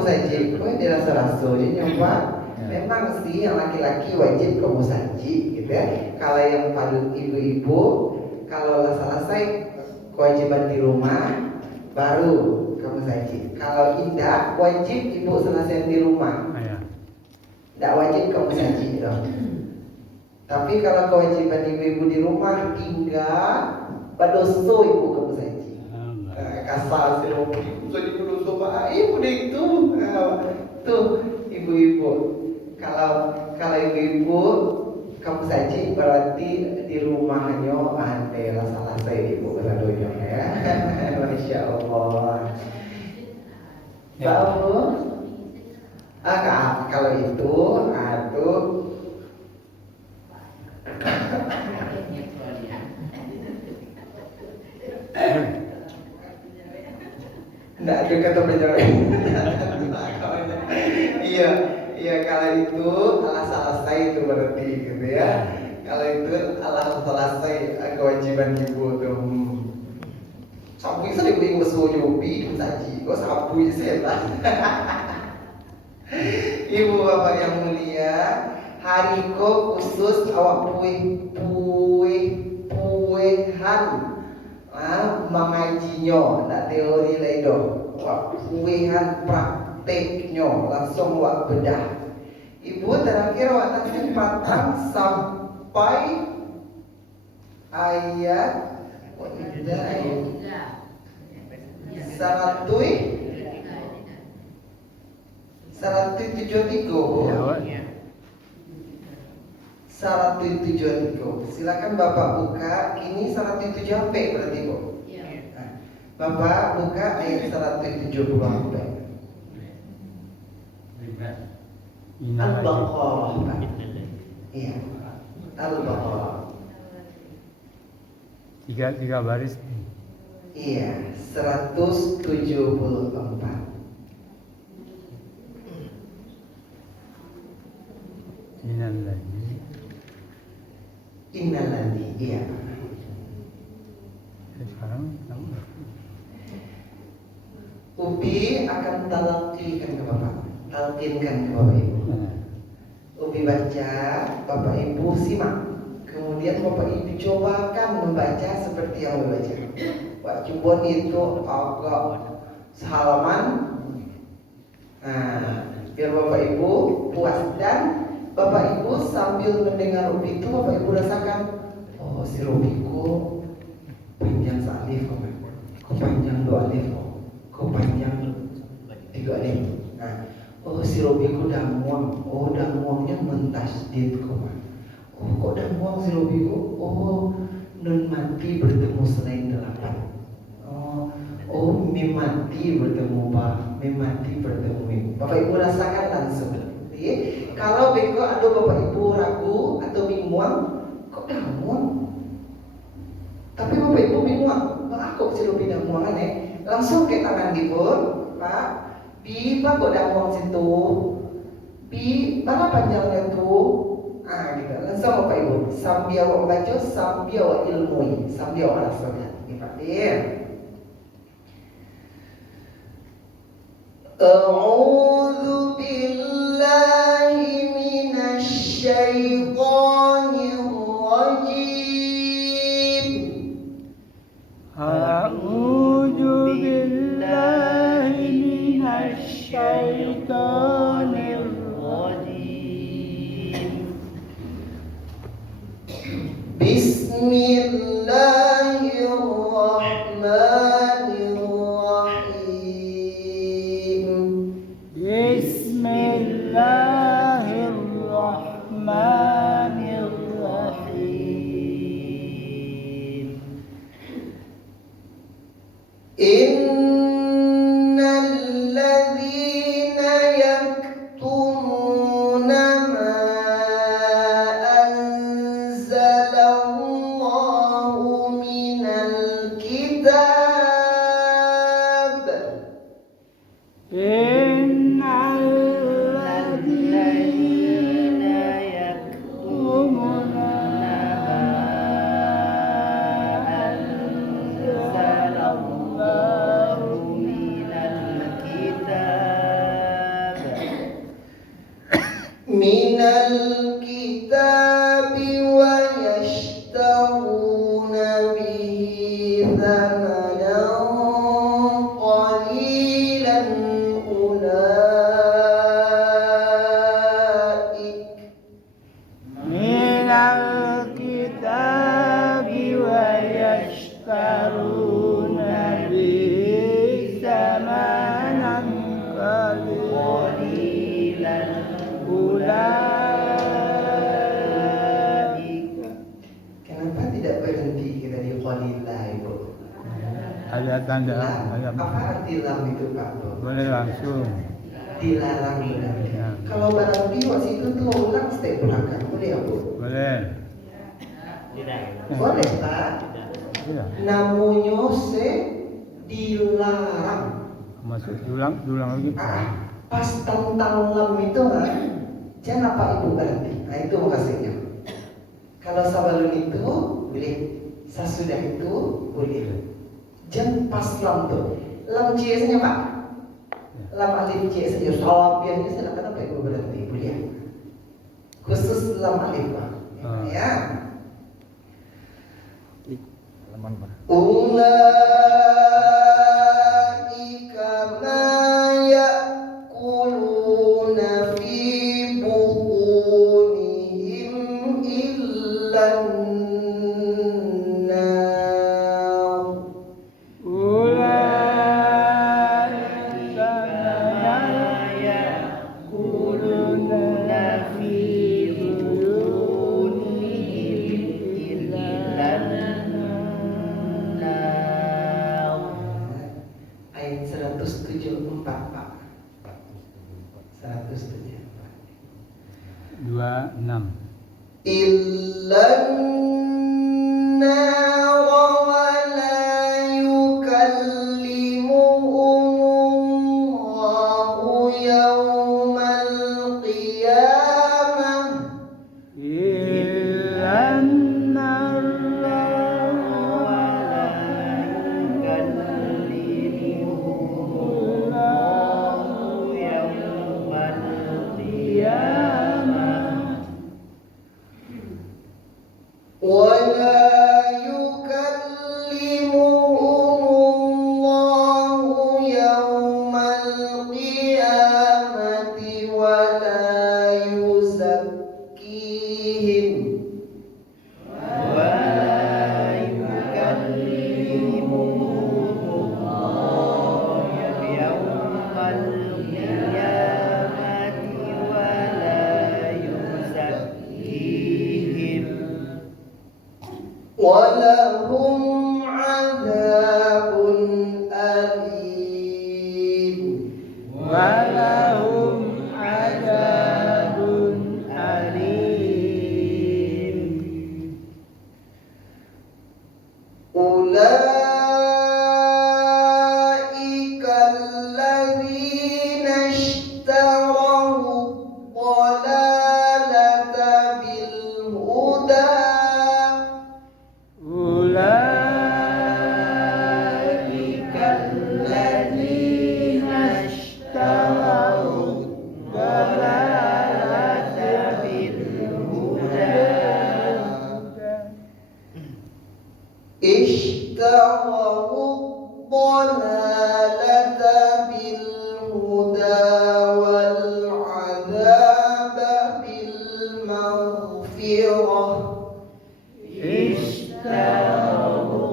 kamu saji, kok dirasa-rasa dia nyoba. Memang sih yang laki-laki wajib kamu saji, gitu ya. Kalau yang paling ibu-ibu, kalau selesai kewajiban di rumah, baru kamu saji. Kalau tidak, wajib ibu selesai di rumah. Tidak wajib kamu saji, gitu. Tapi kalau kewajiban ibu-ibu di rumah tinggal, badoso ibu kamu saji. Kasar sih, jadi badoso pak, ibu deh itu, tuh ibu-ibu. Kalau ibu-ibu kamu saji berarti di rumahnya ada rasa ibu beradonya ya. Masya Allah. Tahu? Kalau itu enggak ada kata penjara. Iya kalau itu alas selesai itu berarti gitu ya. Kalau itu alas selesai kewajiban ibu tuh. Sabu itu ibu sujubi saji, kok sabu itu setan. Ibu bapak yang mulia, hari ko khusus awak puehan mengajinya, nak teori laido. Puehan prakteknya langsung wak bedah. Ibu terakhir wak kesempatan sampai ayat 173. Silakan Bapak buka. Ini 107 HP berarti Bu. Bapak buka ayat 170 HP. Al-Baqarah. Iya. Al-Baqarah. Tiga baris. Iya, 174. Innalladzi, iya. Sekarang Ubi akan talaqinkan ke Bapak. Talqinkan ke Bapak Ibu. Ubi baca, Bapak Ibu simak. Kemudian Bapak Ibu cobakan membaca seperti yang membaca. Pak Jubon itu agak sehalaman. Biar Bapak Ibu puas dan Bapak Ibu sambil mendengar Ubi itu Bapak Ibu rasakan, oh si Robiku panjang salif kok panjang 2 alif kok panjang 3 alif. Oh si Robiku damuang, oh damuangnya mentasdid kok damuang si Robiku, oh nun mati bertemu selain 8. Oh mim mati bertemu ba, mim mati bertemu mim. Bapak Ibu rasakan langsung. Kalau beko ada Bapak Ibu ragu atau bingung, kok damuang? Tapi Bapak Ibu bingung, kok si Robi damuang aneh? Langsung ke tangan dibur, Pak. Bi Pak kok damuang situ? Bi mana panjangnya tuh? Gitu. Langsung Bapak Ibu sambil membaca, sambil ilmui, sambil rasakan. Gitu. A'udzu billahi minasy syaithanir rajim. A'udzu billahi minasy syaithanir rajim. Bismillahirrahmanirrahim. Bismillahirrahmanirrahim. Innalladzina yaktumuna ma anzalallahu minal kitab. Innalladzina yaktumuna ma anzalallahu lillah Ibu. Ada tanda, Lam. ada Apa arti lam itu Pak? boleh langsung. Dilarang berarti. Ya. Kalau barang biwas itu tuh ulang step belakang boleh ya Bu? Boleh. Boleh Pak. Iya. Namanya dilarang. Masuk dulang lagi. Pas tentang lam itu kan, jangan apa Ibu berarti. Nah itu maksudnya. Kalau sabalun itu boleh, sesudah itu boleh. Jangan pas lam tuh. Lam C saja Pak. Lam alif C saja. Sawabiannya silakan apa Ibu berarti boleh. Khusus lam alif Pak. Ya. Ulaika ma ya'kuluna fi butunihim illan nar. Ulaika ya'kuluna fi butunihim illan Ayat 174 Pak. 174. 26. Illan nar wa la yukallimuhumullahu yawmal qiyamah. Illan nar wa la yukallimuhumullahu yawmal qiyamah. ولا يكلمهم الله يوم القيامة ولا يزكيهم ولهم عذاب أليم. ولهم عذاب أليم. أولئك الذين اشتروا الضلالة بالهدى. أولئك الذين اشتروا الضلالة بالهدى. اشتروا الضلالة بالهدى والعذاب بالمغفرة. اشتروا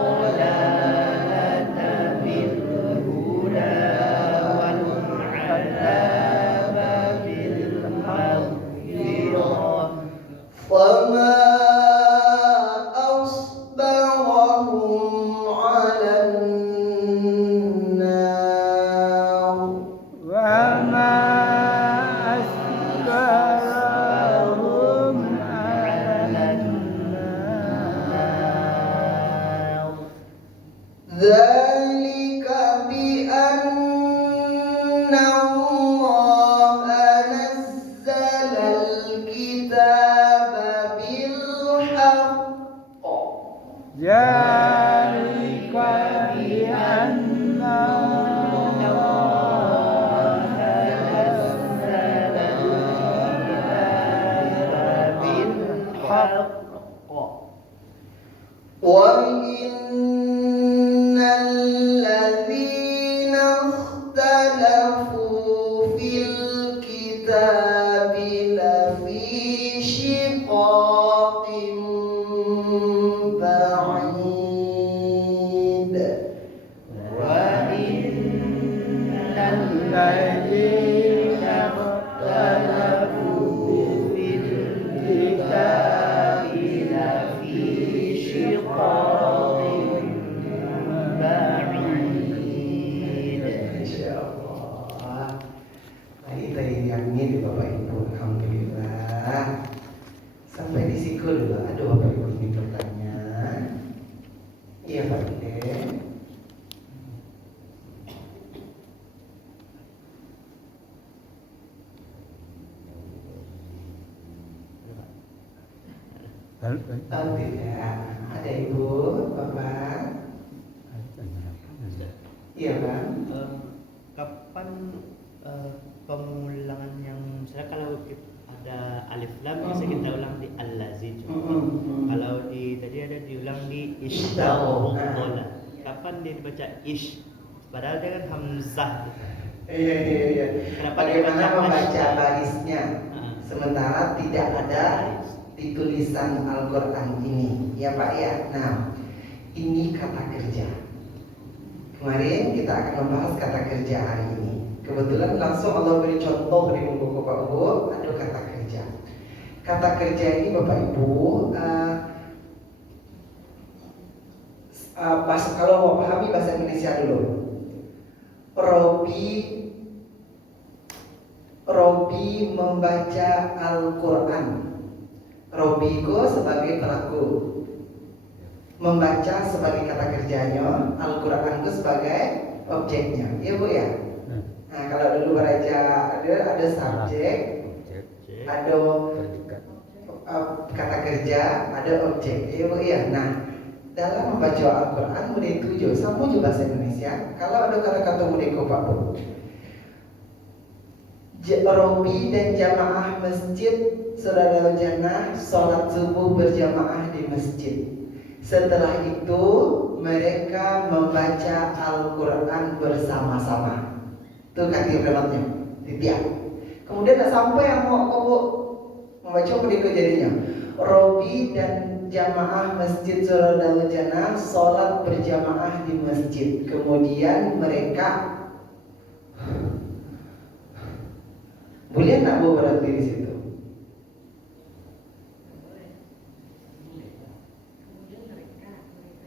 الضلالة بالهدى والعذاب بالمغفرة. فما أصبرهم على النار. وما أصبرهم على النار. ذلك بأن الله نزل الكتاب بالحق. ذلك بأن الله نزل الكتاب بالحق وإن الذين اختلفوا في الكتاب لفي شقاق بعيد. وإن الذين اختلفوا في الكتاب لفي شقاق Oke. Oh tidak, ada ibu, bapak. Iya kan? Kapan pengulangan yang misalnya kalau ada alif lam bisa kita ulang di al-lazi. Kalau di tadi ada diulang di ishtaghala. Kapan dia dibaca ish? Padahal dia kan hamzah. Iya. Kenapa Bagaimana dibaca membaca ash? barisnya? Sementara tidak ada di tulisan Al-Quran ini, ya Pak ya. Nah, ini kata kerja. Kemarin kita akan membahas kata kerja hari ini. Kebetulan langsung Allah beri contoh di buku Pak Bu, ada kata kerja. Kata kerja ini Bapak Ibu, kalau mau pahami bahasa Indonesia dulu. Robi membaca Al-Quran. Robiku sebagai pelaku, membaca sebagai kata kerjanya, Al-Quranku sebagai objeknya. Iya Bu ya. Nah kalau dulu baca ada subjek, ada kata kerja, ada objek. Iya Bu ya. Nah dalam membaca Al-Quran mulai tujuh sama juga bahasa Indonesia. Kalau ada kata-kata mulai Pak Bu, Robi dan jamaah masjid saudara jannah sholat subuh berjamaah di masjid. Setelah itu mereka membaca Al-Quran bersama-sama. Itu kaki relatnya tiap. Kemudian tak sampai yang mau membaca mereka jadinya Robi dan jamaah masjid saudara jannah sholat berjamaah di masjid. Kemudian mereka boleh tak Bu berhenti di situ?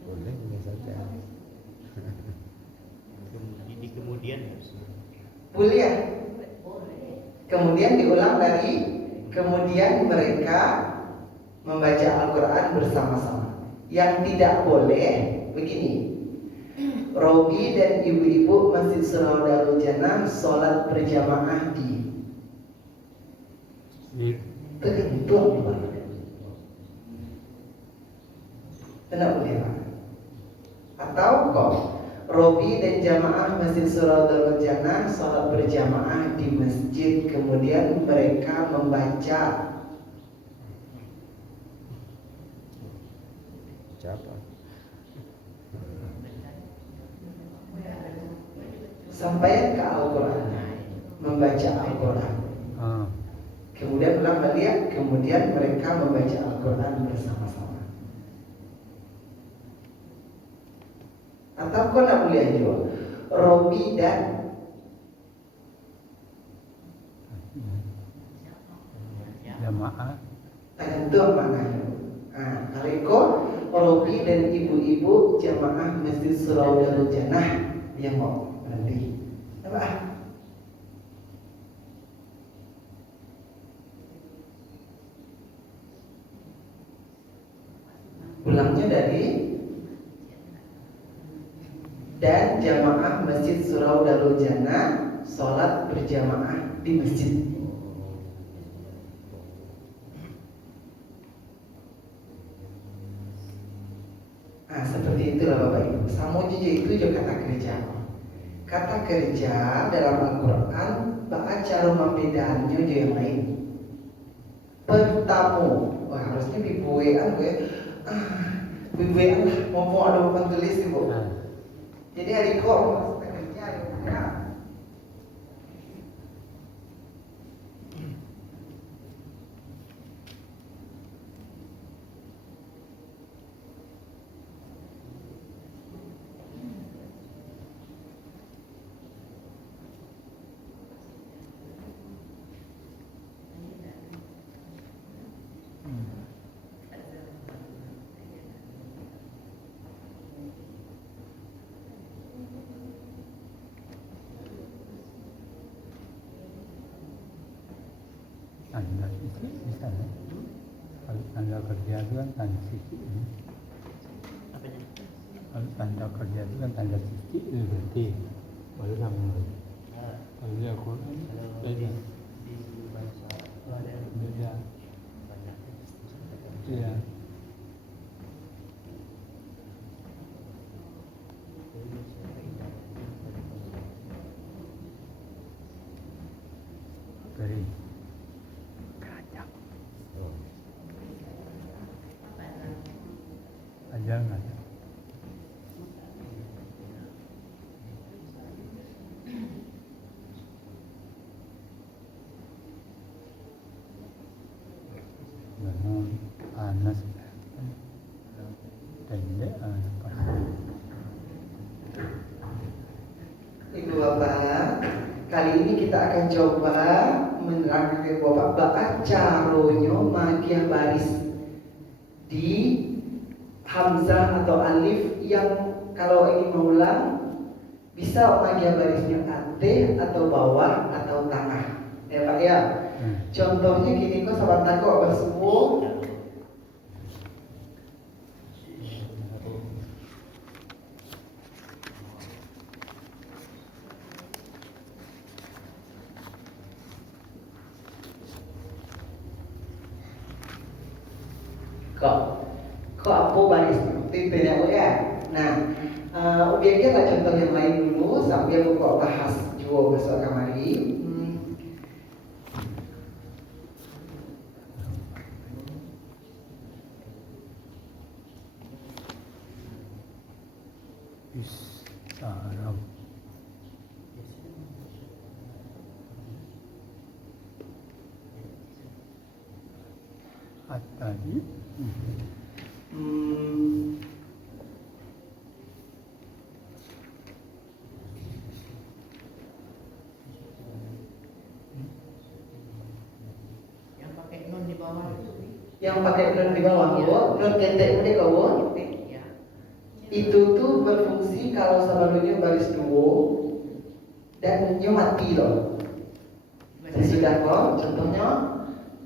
Boleh saja. Di kemudian Boleh ya? Kemudian diulang dari kemudian mereka membaca Al-Quran bersama-sama. Yang tidak boleh begini. Robi dan ibu-ibu Masjid Surau Darul Jannah sholat berjamaah di tertentu Pak. Tidak boleh Pak. Atau kok Robi dan jamaah Masjid Surau Darul Jannah sholat berjamaah di masjid, kemudian mereka membaca Siapa? sampai ke Al-Quran, membaca Al-Quran. Kemudian ulang balik, kemudian mereka membaca Al-Quran bersama-sama. Atau kau nak boleh aja Robi dan Jamaah. tentu maknanya. Hariko Robi dan ibu-ibu jamaah Masjid Surau Darul Jannah yang mau berhenti. Apa? Ulangnya dari dan jamaah Masjid Surau Darul Jannah sholat berjamaah di masjid. Seperti itulah Bapak Ibu. Sama juga itu juga kata kerja. Kata kerja dalam Al-Quran baca membedaannya juga yang lain. Bertamu, wah harusnya bibuean gue. Bibuean lah, mau ada papan tulis Ibu. Jadi hari kok kata kerja ya. Tanda itu bisa ya? Kalau tanda kerja itu kan tanda sisi. apanya? Kalau tanda Kalau kerja itu kan tanda titik itu berarti baru sambung. Kalau dia Quran Kalau beda. di bahasa itu ada Beda. banyak Iya. Beri. Kerajaan. Jangan. Jangan panas. Pendek apa? Ibu Bapak, kali ini kita akan coba menerangkan ke Bapak caronyo magiah baris di hamzah atau alif yang kalau ingin mengulang bisa magiah barisnya atas atau bawah atau tengah. Ya Pak ya. Contohnya gini kok sahabat aku apa semua kok apa barisnya titiknya ya. Nah, objeknya lah contoh yang lain dulu sambil kok bahas juga besok kamari. Sarap. Tadi. yang pakai nun di bawah itu. Yang pakai nun di bawah nun ketek ini kau Ya. itu tuh berfungsi kalau sebelumnya baris dua dan nyo mati loh. Sudah kok contohnya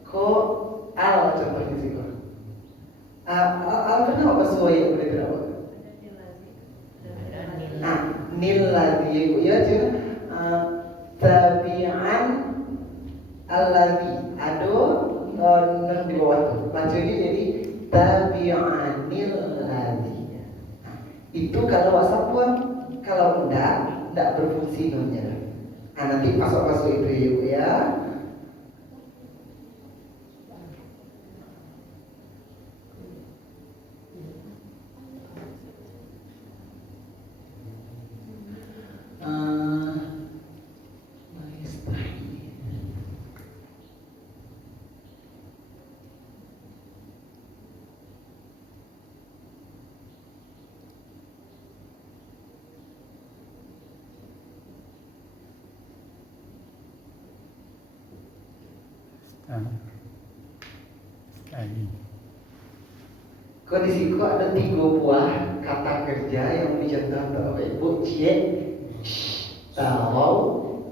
kok al contohnya sih kok. Al kenapa sesuai boleh berapa? Nah, nil ladhi ya jadi tabi'an alladhi ada nun di bawah tuh. Bacanya jadi tabi'anil ladhi. Itu kalau WhatsApp pun kalau enggak berfungsi nunnya. Nanti masuk itu yuk ya. Tadi. Kondisi kok ada 3 buah kata kerja yang dicontoh Bapak Ibu. Cie, tahu,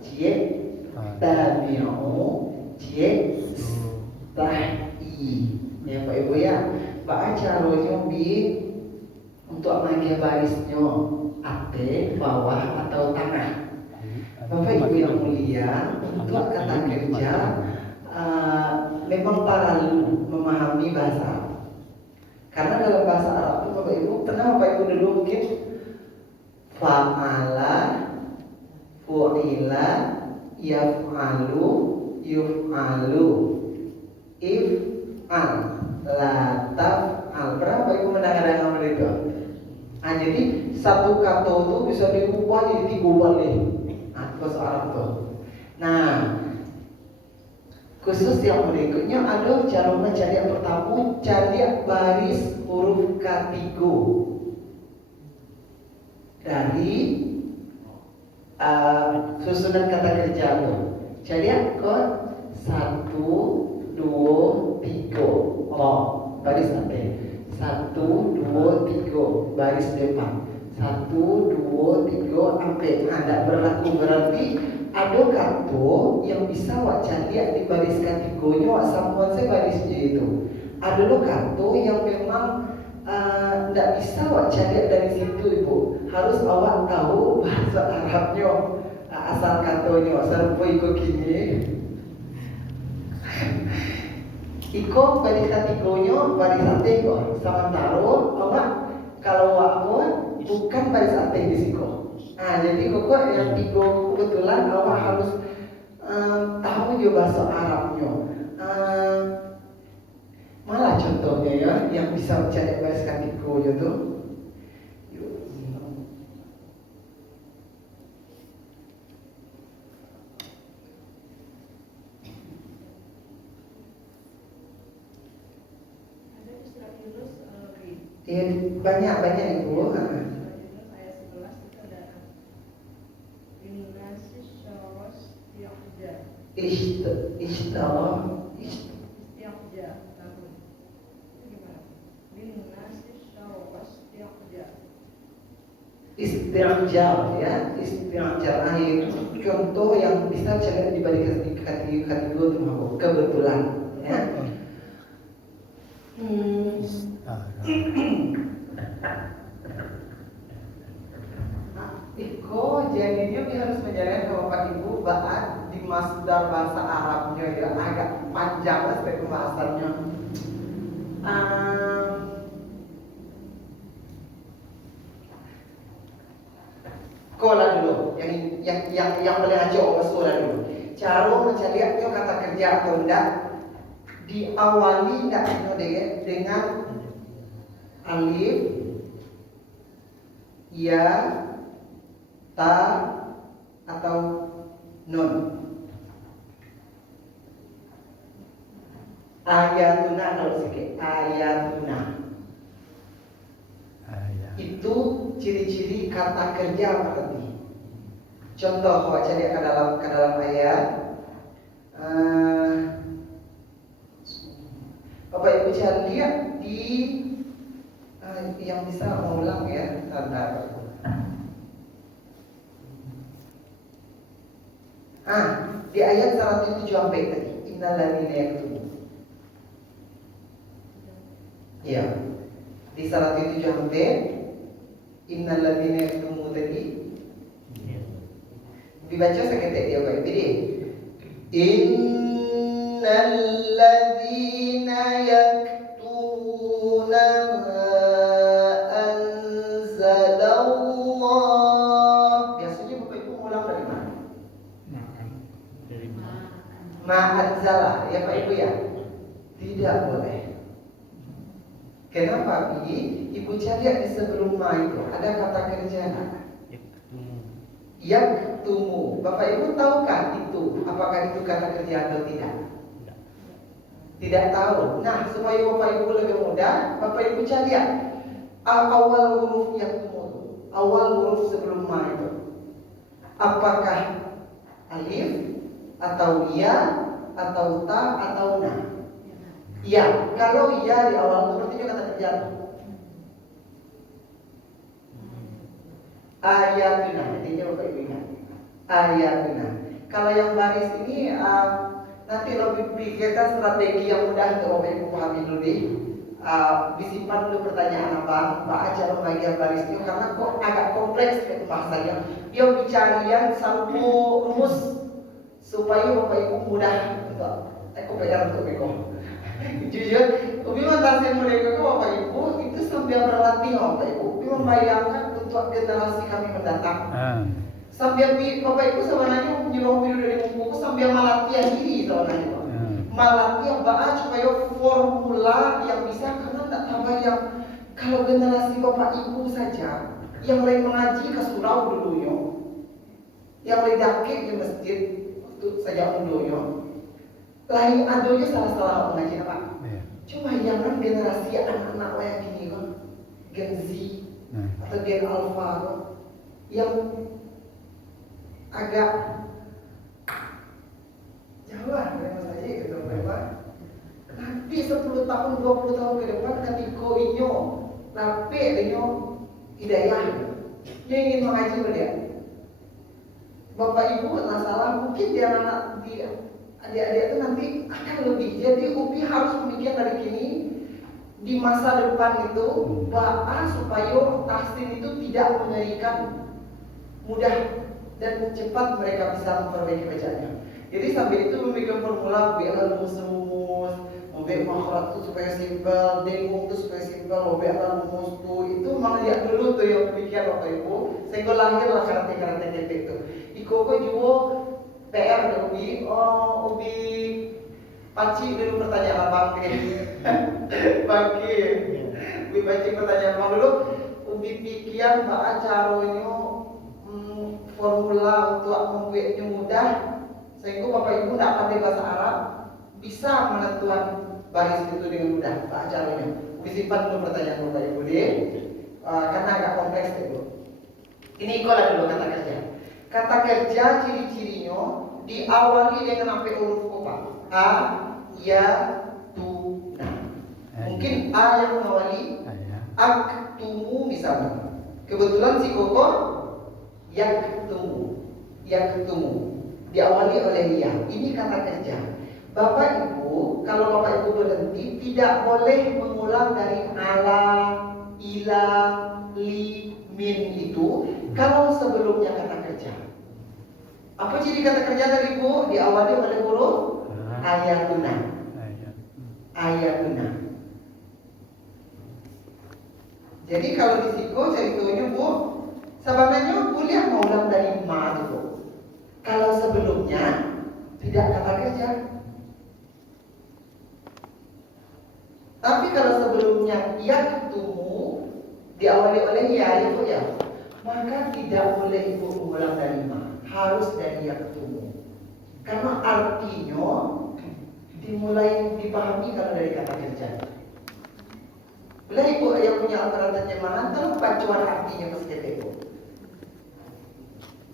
cie, tabi'u, cie, tahi. Ya Pak Ibu ya. Pak caranya bi untuk magiah barisnya ate, bawah atau tengah. Bapak Ibu yang mulia, untuk kata kerja memang perlu memahami bahasa Arab. Karena dalam bahasa Arab itu Bapak Ibu, pernah Bapak Ibu dulu mungkin fa'ala, fu'ila, yaf'alu, yuf'alu, if'al, la taf'al. Pernah Bapak Ibu mendengar itu? Jadi satu kata itu bisa diubah jadi 3 balik. Bahasa Arab tuh. Nah, khusus yang berikutnya ada cara mencari yang pertama, cari baris huruf ketiga dari susunan kata kerja itu. Cari ke 1, 2, 3. Oh, baris nanti 1, 2, 3 baris depan 1, 2, 3 sampai ada berlaku berarti ada kartu yang bisa wak cari di baris ketiganya wak samuan saya barisnya itu. Ada lo kartu yang memang tidak bisa awak cari dari situ ibu. Harus awak tahu bahasa Arabnya, asal katanya, asal iko kini. Iko barisan ikonya barisan teko. Sementara awak kalau awak bukan barisan teko di siko. Nah jadi kok yang iko kebetulan awak harus tahu juga bahasa Arabnya. Malah contohnya ya, yang bisa mencari baris katiku itu ya, banyak ibu. Isti'jal ya, isti'jal itu contoh yang bisa cari dibagi kategori dua tuh kebetulan ya. Iko jadinya dia harus menjalankan ke Bapak Ibu baat di masdar bahasa Arabnya ya, agak panjang aspek pembahasannya. Sekolah dulu, yang paling aja sekolah dulu. Cara mencarinya kata kerja atau enggak diawali enggak dengan alif, ya, ta atau nun. Ayatuna kalau sedikit ayatuna. Itu ciri-ciri kata kerja berarti. Contoh baca dia ke dalam ayat. Bapak Ibu cari lihat di yang bisa mengulang ya, tanda. Di ayat 107 sampai tadi. Innalladzina yaktumun. Ya. Di 107 sampai innalladzina yaktumun tadi. Dibaca seketik dia baik. Jadi innalladzina yaktumuna ma anzalallah. Biasanya Bapak Ibu ulang dari mana? Ma anzala, ya Pak Ibu ya? Tidak boleh. Kenapa Bi? Ibu cari di sebelum ma itu ada kata kerja yaktumu. Bapak Ibu tahukah itu? Apakah itu kata kerja atau tidak? Tidak tahu. Nah, supaya Bapak Ibu lebih mudah, Bapak Ibu cari awal huruf yaktumu. Awal huruf sebelum ma itu. Apakah alif atau ya atau ta atau na? Ya, kalau ya di awal itu berarti kata kerja. Ayatuna, intinya Bapak Ibu ingat. Ayatuna. Kalau yang baris ini nanti lebih pikirkan strategi yang mudah untuk Bapak Ibu pahami dulu deh. Disimpan dulu pertanyaan abang, aja pembagian baris itu karena kok agak kompleks itu bahasanya. Dia bicarian sampai rumus supaya Bapak Ibu mudah untuk PR untuk Beko. Jujur, Ubi mentasi mereka Bapak Ibu itu sambil berlatih Bapak Ibu. Ubi membayangkan untuk generasi kami mendatang. Sambil Bapak Ibu sebenarnya menyuruh video dari buku sambil melatih diri sebenarnya. Melatih bahas supaya formula yang bisa karena tak tambah yang kalau generasi Bapak Ibu saja yang lain mengaji ke surau dulunya, yang lain dakik di masjid itu saja dulunya. Lain adonya salah-salah mengaji apa? Cuma jangan generasi anak-anak kayak gini kan, Gen Z atau Gen Alpha kan, yang agak jauh lah dari Mas Haji gitu, Bapak. Nanti 10 tahun, 20 tahun ke depan ketika inyo rapi inyo hidayah, dia ingin mengaji dia. Bapak Ibu nggak salah, mungkin dia anak dia adik-adik itu nanti akan lebih. Jadi Upi harus memikir dari kini di masa depan itu ba'a supaya tahsin itu tidak mengerikan, mudah dan cepat mereka bisa memperbaiki bacaannya. Jadi sambil itu memegang formula biarlah rumus-rumus, membuat makhraj itu supaya simpel, dengung itu supaya simpel, biarlah rumus itu memang lihat dulu tuh yang pemikiran waktu itu, sehingga lahirlah karate-karate ketek itu. Iko juga PR dan ubi paci dulu pertanyaan apa bagi ubi paci pertanyaan apa dulu ubi pikiran baca caranya formula untuk membuatnya mudah sehingga bapak ibu tidak pandai bahasa Arab bisa menentukan baris itu dengan mudah baca caranya. Ubi simpan dulu pertanyaan bapak ibu deh karena agak kompleks dulu. Ini ikolah dulu kata kerja. Kata kerja ciri-cirinya diawali dengan sampai huruf koma. A, ya, tu, na. Mungkin A yang mengawali ak, tumu misalnya. Kebetulan si koko yak, tumu. Diawali oleh ya. Ini kata kerja. Bapak Ibu, kalau Bapak Ibu berhenti tidak boleh mengulang dari ala, ila, li, min itu kalau sebelumnya kata kerja. Apa ciri kata kerja dari Bu? Diawali oleh huruf ayatuna. Ayatuna. Jadi kalau di situ ceritanya Bu, sebenarnya kuliah mau ulang dari ma itu. Kalau sebelumnya tidak kata kerja. Tapi kalau sebelumnya ya ketemu diawali oleh ya itu ya, maka tidak boleh Ibu mengulang dari ma. Harus dari yang ketemu karena artinya dimulai dipahami kalau dari kata kerja. Boleh Ibu yang punya alternatif terjemahan tolong pacuan artinya ke setiap Ibu.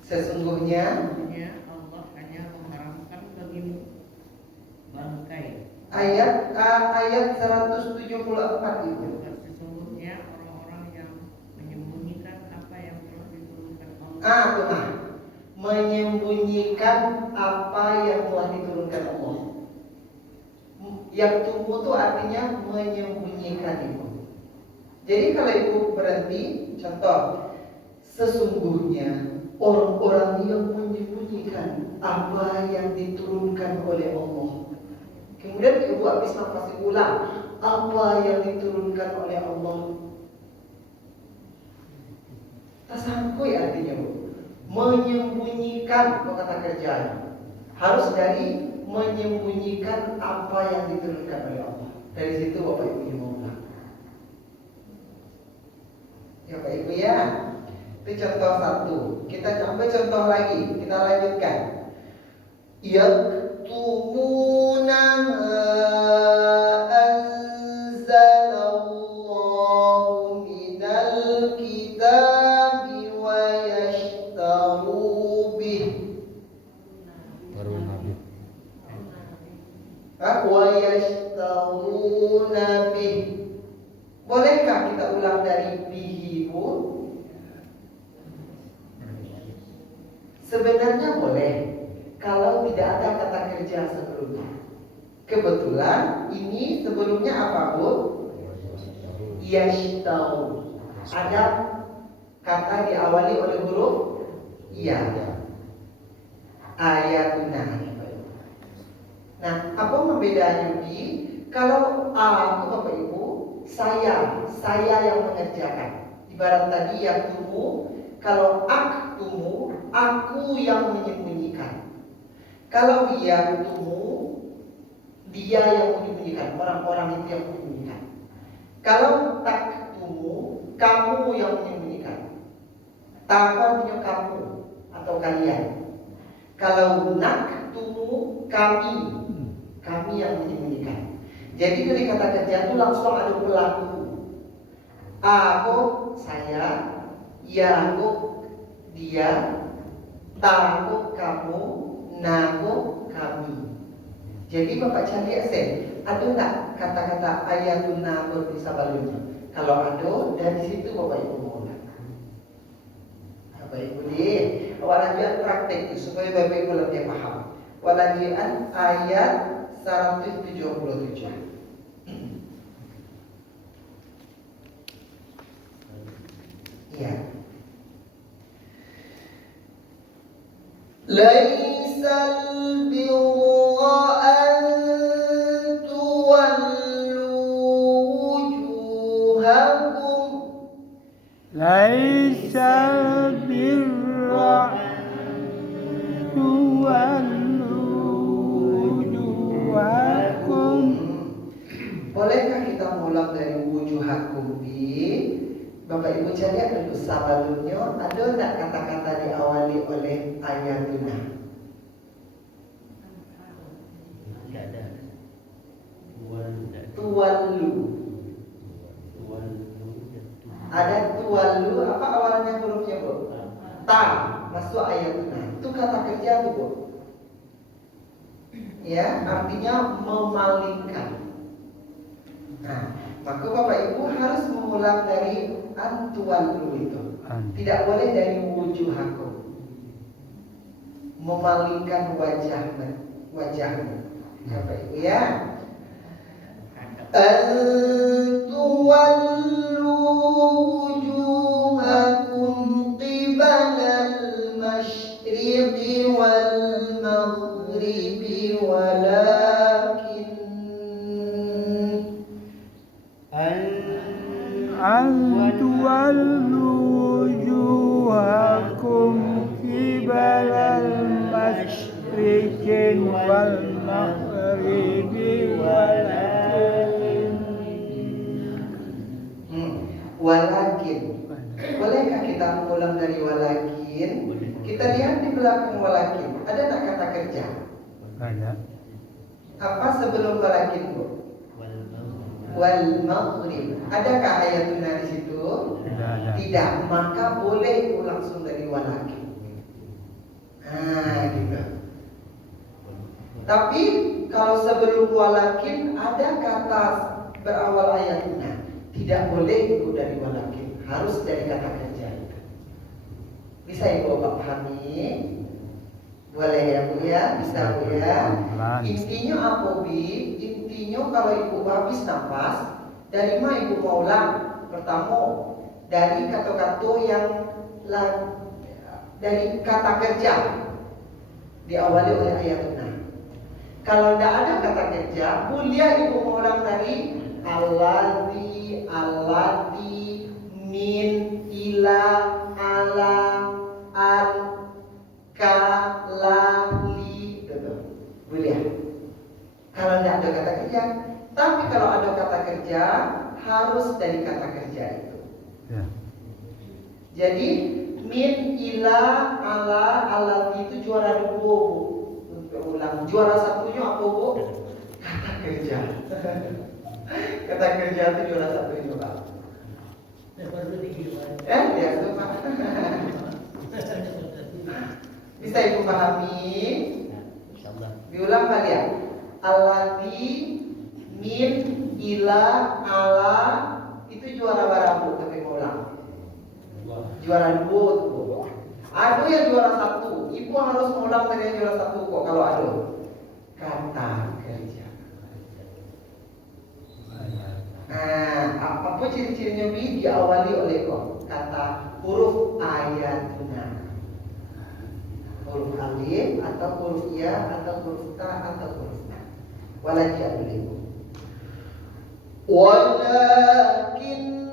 Sesungguhnya Allah hanya mengharamkan bagimu bangkai. Ayat 174 Ibu. Sesungguhnya orang-orang yang menyembunyikan apa yang telah diturunkan Allah. Tuh menyembunyikan apa yang telah diturunkan Allah. Yang tunggu itu artinya menyembunyikan Ibu. Jadi kalau Ibu berhenti, contoh, sesungguhnya orang-orang yang menyembunyikan apa yang diturunkan oleh Allah. Kemudian Ibu habis nafas ulang, apa yang diturunkan oleh Allah. Tasangkui artinya Bu. Menyembunyikan kata kerjanya harus dari menyembunyikan apa yang diturunkan oleh Allah. Dari situ Bapak Ibu dimulai. Ya Bapak Ibu ya. Itu contoh satu. Kita sampai contoh lagi. Kita lanjutkan. Yaktumuna ma anzalallahu minal kitabi wa yashtaru bih. Baru nabi. Wa yashtaruna bih. Bolehkah kita ulang dari bihi Bu? Sebenarnya boleh kalau tidak ada kata kerja sebelumnya. Kebetulan ini sebelumnya apa Bu? Yashtaru. Ada kata diawali oleh huruf ya. Ayatuna. Nah, apa membedanya Bi? Kalau A itu Bapak Ibu, saya yang mengerjakan. Ibarat tadi yang tumu, kalau ak tumu, aku yang menyembunyikan. Kalau dia tumu, dia yang menyembunyikan, orang-orang itu yang menyembunyikan. Kalau tak tumu, kamu yang menyembunyikan. Tak punya kamu atau kalian. Kalau nak tumu, kami yang menyembunyikan. Jadi dari kata kerja itu langsung ada pelaku. Aku, saya, ya aku, dia, tahu kamu, naku kami. Jadi Bapak cari esen, ada nggak kata-kata ayatun naku di sebelumnya? Kalau ada, dari situ Bapak Ibu mulai. Bapak Ibu deh, walajian praktek supaya Bapak Ibu lebih paham. Walajian ayat 177. Laisal birra an tuwallu wujuhakum. Laisal birra tuwallu wujuhakum. Bolehkah kita mulai dari wujuhakum bi? Bapak Ibu cari dulu sabalunnya. Ada enggak kata-kata diawali oleh ayatuna? Tidak ada. Tuwallu. Ada tuwallu, apa awalnya hurufnya Bu? Ta, masuk ayatuna. Itu kata kerja tuh Bu. Ya, artinya memalingkan. Nah, maka Bapak Ibu harus mengulang dari antuwallu itu. Tidak boleh dari wujuhakum. Memalingkan wajahmu. Bapak Ibu ya. Antuwallu wujuhakum qibalal masyriqi wal maghribi walakin Tuwallu wujuhakum qibalal masyriqi wal maghribi walakin. Bolehkah kita mengulang dari walakin? Kita lihat di belakang walakin. Ada tak kata kerja? Ada. Apa sebelum walakin Bu? Wal maghrib. Adakah ayatuna di situ? Tidak ada. Tidak. Maka boleh langsung dari walakin. Gitu. Tapi kalau sebelum walakin ada kata berawal ayatuna, tidak boleh itu dari walakin, harus dari kata kerja. Bisa Ibu Bapak pahami? Boleh ya Bu ya? Bisa Bu ya? Intinya apa Bi? Intinya kalau Ibu habis nafas, dari mana Ibu mau ulang? Pertama, dari kata-kata yang dari kata kerja diawali oleh ayatuna. Kalau tidak ada kata kerja, boleh Ibu mengulang dari alladzi, allati, min, ila, ala, an, ka, la, li, gitu. Boleh. Kalau tidak ada kata kerja, tapi kalau ada kata kerja harus dari kata kerja itu. Ya. Jadi min, ila, ala, alati itu juara dua Bu. Ulang. Juara satunya apa Bu? Kata kerja. Kata kerja itu juara satunya Pak. Lihat tuh Pak. Bisa Ibu pahami? Diulang kali ya. Alati, min, ila, ala itu juara berapa Bu? Tapi mau ulang. Juara dua tuh. Ada yang juara satu. Ibu harus mengulang dari yang juara satu kok kalau ada. Kata kerja. Apa ciri-cirinya Bi? Diawali oleh kata huruf ayatuna. Huruf alif atau huruf ya atau huruf ta atau huruf na. Walakin Ibu. Walakinnal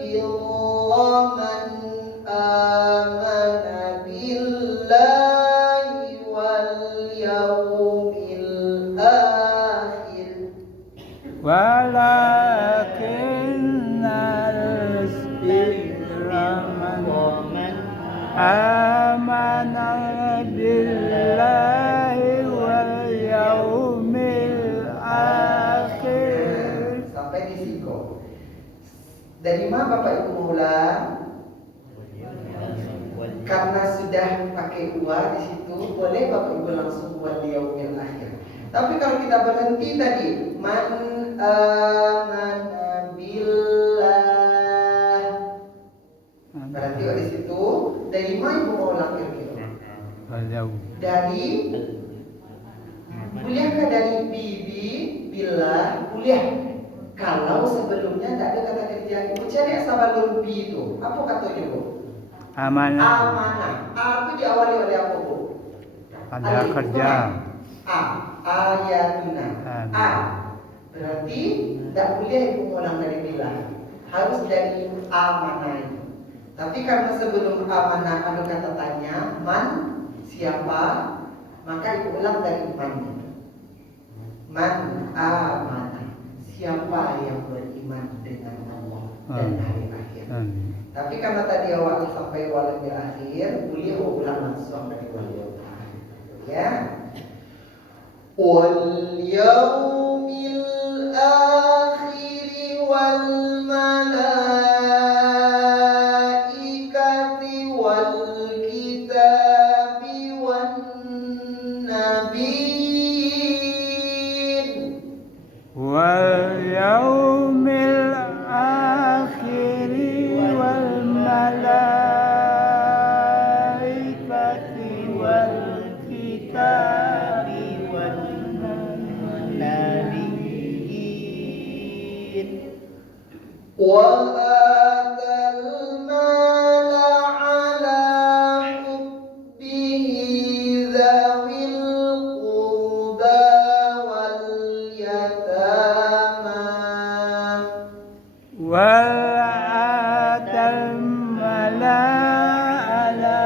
birra man amana billahi wal yawmil akhir. Walakinnal birra man amana billahi wal yawmil akhir. Sampai di siko. Dari mana Bapak Ibu mengulang? Karena sudah pakai wa di situ, boleh Bapak Ibu langsung buat di yaumil akhir. Tapi kalau kita berhenti tadi, man amana billah. Berarti di situ dari mana Ibu mau ulang kira-kira? Dari bolehkah dari bibi billah? Boleh. Kalau sebelumnya tidak ada kata kerja, Ibu cari sabalun bi itu. Apa katanya Bu? Amanah. Amanah. A itu diawali oleh apa, Bu? Ada Alif, kerja. bukan? A. Ayatuna. A. Berarti tidak boleh mengulang dari bila. Harus dari amanah itu. Tapi karena sebelum amanah ada kata tanya, man, siapa? Maka ibu ulang dari man. Man amanah. Siapa yang beriman dengan Allah dan hari akhir. Tapi karena tadi awal sampai wal di akhir, boleh ulang langsung dari wal ya. Wal yaumil akhir wal malaikati wal kitabi wan nabiyyin. Wal yaumil akhir wal malaikati wal kitabi wan nabiyyin. Wa atal mala ala hubbihi dzawil qurba wal yatama wal atal mala ala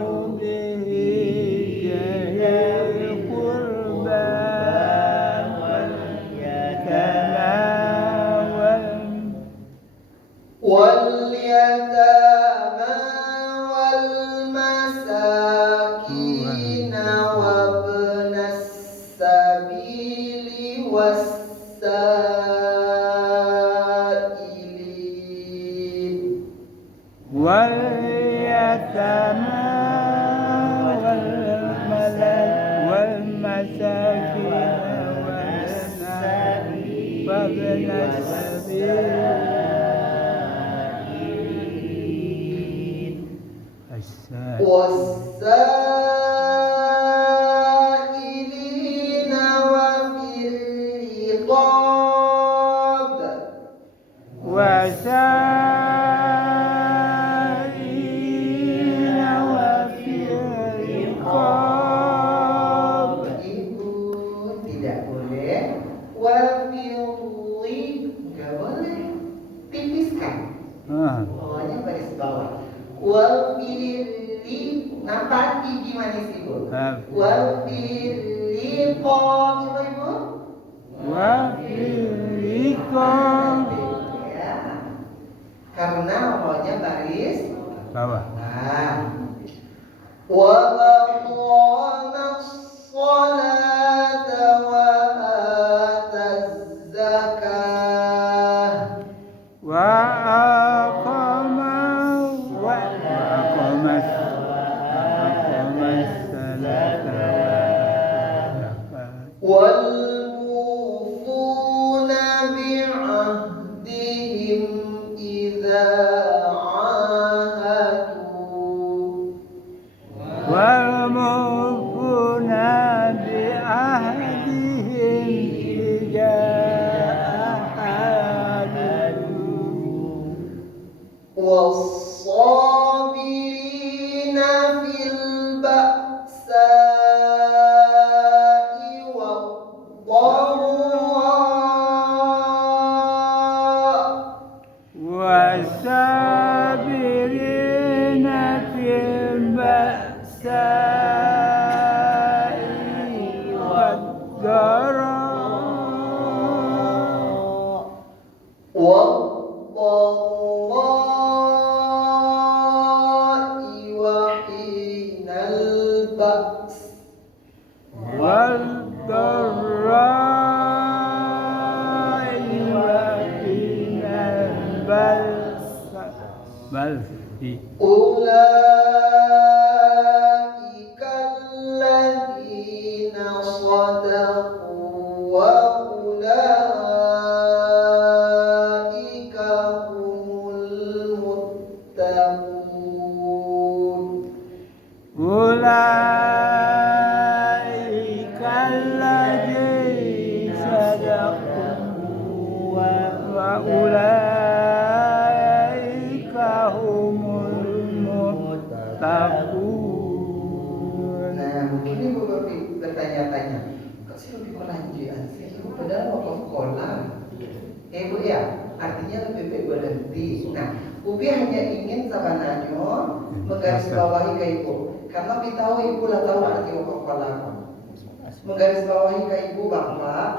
hubbihi dzawil qurba wal yatama wal yatama wal masakin wa ibnas sabili was-sa'ilin. wal yatama wal masakin wabna sabil والسائلين وفي الرقاب wasaina wa fil riqab. Ibu tidak boleh wafirri nggak boleh tipiskan pokoknya baris bawah wafirri nampak gigi manis ibu wafirri coba ibu Wa fil riqab. ya karena pokoknya baris Bawah. وَأَقَامَ الصَّلَاةَ وَآتَى الزَّكَاةَ Wa aqama salata وَالْمُوفُونَ بِعَهْدِهِمْ إِذَا عَاهَدُوا wal mufuna bi ahdihim idza ahadu وَالصَّابِرِينَ فِي الْبَأْسَاءِ وَالضَّرَّاءِ wasabirina fil ba'sa'i wad-dharra وَالضَّرَّاءِ وَحِينَ الْبَأْسِ wad-dharra'i wa hinal balsi. أولئك الذين صدقوا وأولئك هم المتقون Ulaika alladzina sadaqu wa ulaika humul muttaqun. Ngerti? Nah, Ubi hanya ingin sebenarnya menggarisbawahi ke ibu. Karena kita tahu ibu lah tahu arti kepala. Menggarisbawahi ke ibu bahwa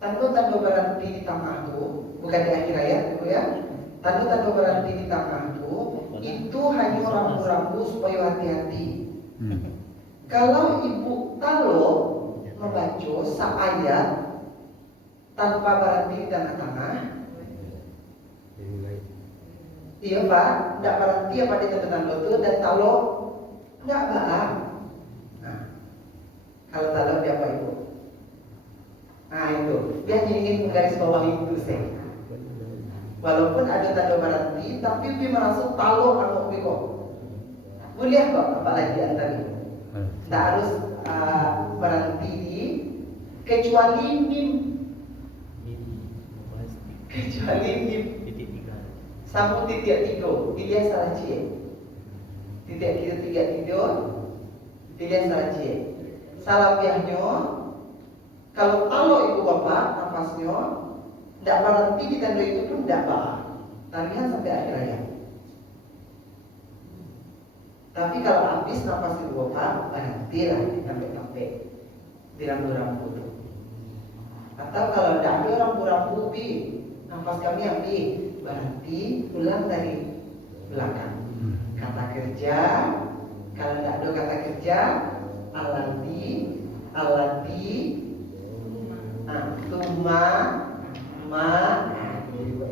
tanda-tanda berhenti di tengah itu, bukan di akhir ayat itu ya. Tanda-tanda berhenti di tengah itu hanya rambu-rambu supaya hati-hati. Kalau ibu tahu membaca seayat tanpa berhenti di tengah-tengah, iya Pak, tidak berhenti apa di tanda-tanda itu dan tahu tidak bahas. Nah, kalau tahu dia apa ibu? Nah itu, dia ingin menggarisbawahi itu sih. Walaupun ada tanda berhenti, tapi dia merasa tahu anu biko. Boleh kok, apalagi antara tidak harus berhenti di kecuali mim. Kecuali mim. Sambung titik tiga, dia salah cie. Titik tiga, dia salah cie. Salah biahnya. Kalau ibu bapak nafasnya tidak berhenti di tanda itu pun tidak apa. Tarihan sampai akhir ayat. Tapi kalau habis nafas ibu bapak berhentilah sampai di rambu-rambu itu. Atau kalau tidak ada rambu-rambu nafas kami habis berhenti ulang dari belakang. Kata kerja, kalau tidak ada kata kerja, alati, tuma,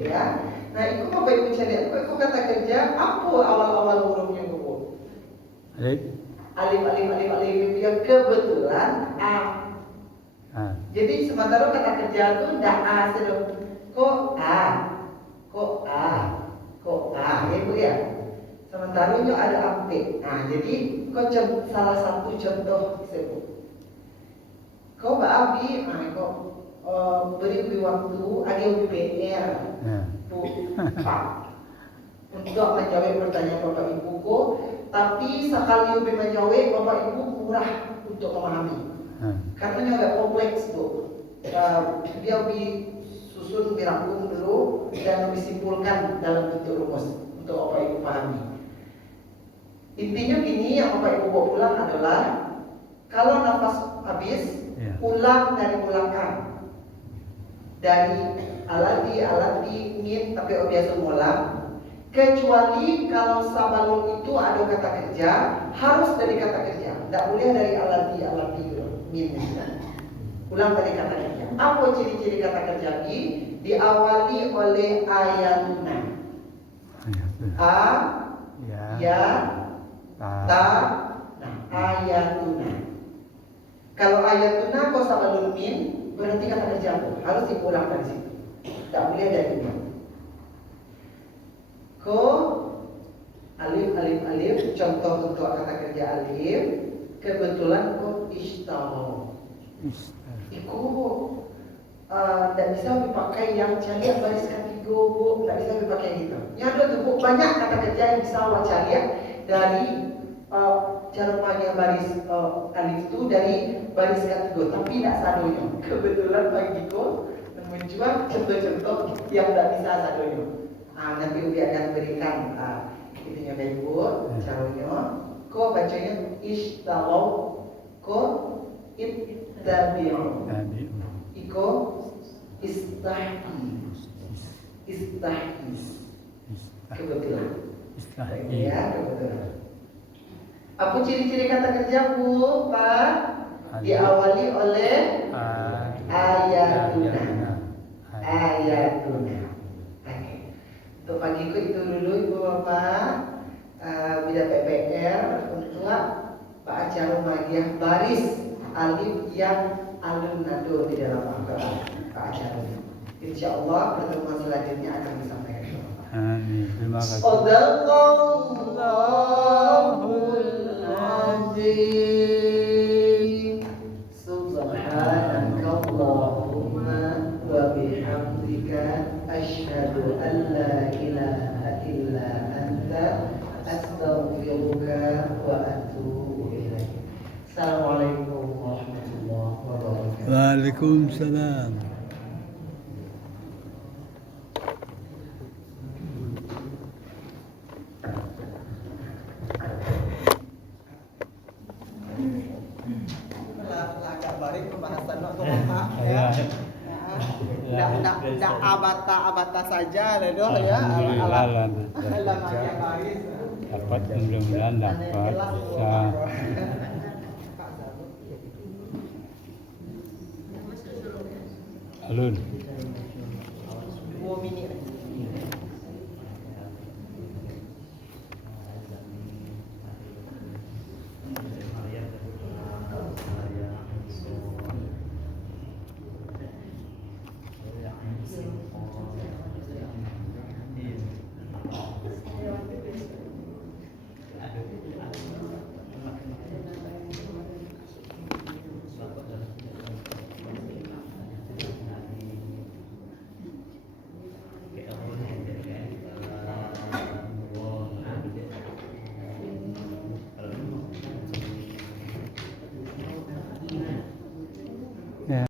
ya. Nah, itu apa ibu cari? Itu kata kerja apa awal-awal hurufnya bu? Alif itu ya kebetulan a. Jadi sementara kata kerja itu tidak a sedang. Kok a, ya bu ya. Sementara itu ada ampe. Nah, jadi kok salah satu contoh sebut. Kau Mbak Abi, kau beri waktu ada UPR Pak untuk menjawab pertanyaan Bapak Ibu kok, tapi sekali ubi menjawab Bapak Ibu murah untuk memahami. Karena agak kompleks bu. Dia ubi susun dirangkum dulu dan disimpulkan dalam bentuk rumus untuk Bapak Ibu pahami. Intinya gini, yang Bapak Ibu bawa pulang adalah kalau nafas habis, ulang dari belakang. Dari alati, min, tapi biasa ulang. Kecuali kalau sabalun itu ada kata kerja, harus dari kata kerja. Tidak boleh dari alati, min. Ulang dari kata kerja. Apa ciri-ciri kata kerja ini? Diawali oleh ayatuna. Ayatuna. Kalau ayatuna kau sabalun min, berarti kata kerja harus diulang dari situ. Tak boleh dari ini. Ko alif. Contoh untuk kata kerja alif. Kebetulan ko ishtaro. Iku tidak bisa dipakai yang cari baris ketiga bu. Tidak bisa dipakai gitu. Yang ada tuh bu, banyak kata kerja yang bisa awak cari dari cara panggil baris alif itu dari baris ketiga, tapi tidak sadonya. Kebetulan bagiku menjual contoh-contoh yang tidak bisa sadonya. Nanti Ubi akan berikan itunya dari ibu caranya. Ko bacanya ishtaro, ko ittabi'u, iko istahi. Kebetulan. Ya, kebetulan. Apa ciri-ciri kata kerja bu, Pak? Diawali oleh ayatuna. Oke. Untuk pagiku itu dulu ibu bapak. Bida PPR untuk Pak Acara Magiah baris alif yang alun nado di dalam Al-Quran Pak Acara. Insya Allah pertemuan selanjutnya akan disampaikan. Amin. Terima kasih. Sadaqallahul azim. Subhanakallahumma wa bihamdika asyhadu an la ilaha illa anta astaghfiruka wa atubu ilaik. Assalamualaikum warahmatullahi wabarakatuh. Waalaikumsalam. saja lah doh ya. Alhamdulillah lah. Alam aja baris. Dapat mudah-mudahan dapat bisa alun. 2 minit.